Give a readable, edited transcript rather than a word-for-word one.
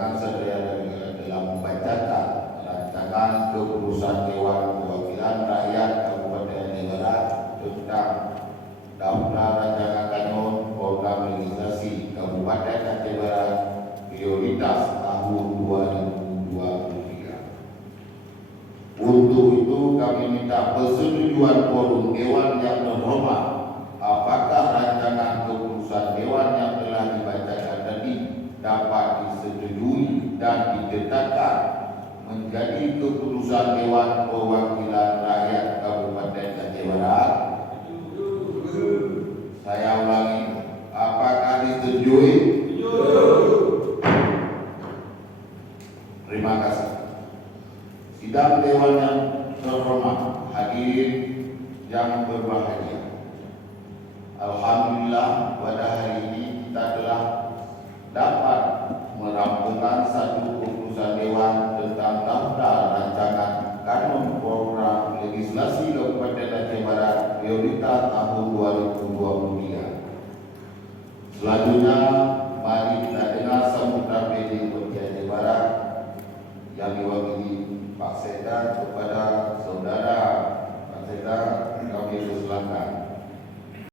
dengan saudara dalam membacakan rancangan keputusan Dewan Perwakilan Rakyat Kabupaten Negara tentang daftar rancangan kanun program legislasi Kabupaten Aceh Barat prioritas tahun 2023. Untuk itu kami minta persetujuan forum Dewan yang terhormat, apakah rancangan keputusan Dewan yang telah dibacakan tadi dapat disetujui dan ditetapkan menjadi keputusan Dewan Perwakilan Rakyat Kabupaten Aceh Barat? Saya ulangi, apakah disetujui? Terima kasih. Sidang Dewan yang terhormat, hadirin yang berbahagia. Alhamdulillah pada hari ini kita telah dapat merampungkan satu keputusan Dewan tentang daftar rancangan kanun program legislasi Kabupaten Aceh Barat prioritas tahun 2023. Selanjutnya, mari kita dengar sambutan PJ Aceh Barat yang diwakili Pak Sekda kepada saudara Pak Sekda, kami persilakan.